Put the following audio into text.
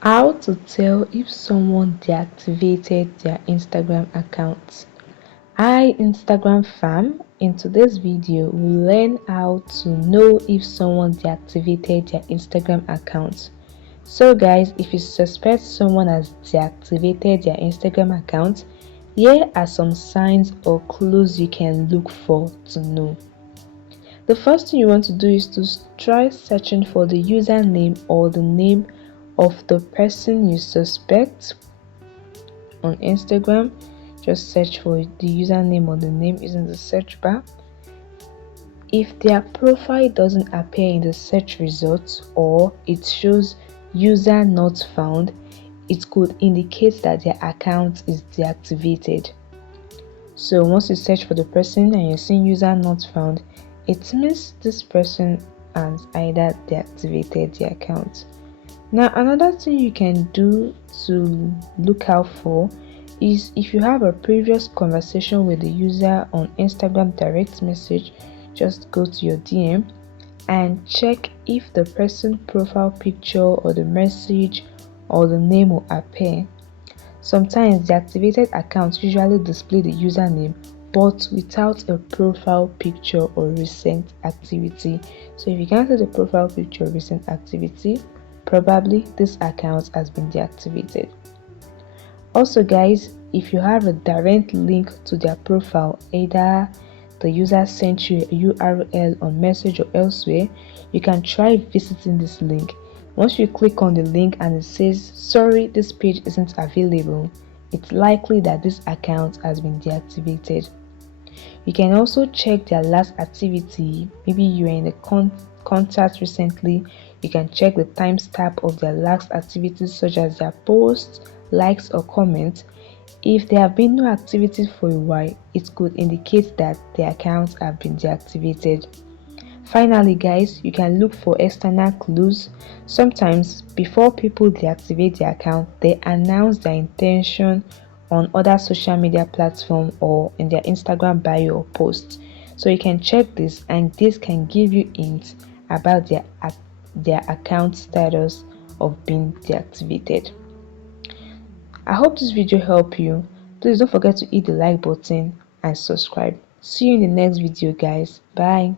How to tell if someone deactivated their Instagram account. Hi Instagram fam, in today's video we'll learn how to know if someone deactivated their Instagram account. So guys, if you suspect someone has deactivated their Instagram account, here are some signs or clues you can look for to know. The first thing you want to do is to try searching for the username or the name of the person you suspect on Instagram. Just search for the username or the name using the search bar. If their profile doesn't appear in the search results or it shows user not found, it could indicate that their account is deactivated. So once you search for the person and you're seeing user not found, it means this person has either deactivated the account. Now another thing you can do to look out for is if you have a previous conversation with the user on Instagram direct message, just go to your DM and check if the person profile picture or the message or the name will appear. Sometimes deactivated accounts usually display the username but without a profile picture or recent activity. So if you can't see the profile picture or recent activity, probably this account has been deactivated. Also guys, if you have a direct link to their profile, either the user sent you a URL on message or elsewhere, you can try visiting this link. Once you click on the link and it says sorry, this page isn't available, it's likely that this account has been deactivated. You can also check their last activity. Maybe you are in a contact recently, you can check the timestamp of their last activities such as their posts, likes or comments. If there have been no activities for a while, it could indicate that the accounts have been deactivated. Finally guys, you can look for external clues. Sometimes before people deactivate their account, they announce their intention on other social media platforms or in their Instagram bio or post. So you can check this and this can give you hints about their account status of being deactivated. I hope this video helped you. Please don't forget to hit the like button and subscribe. See you in the next video guys. Bye.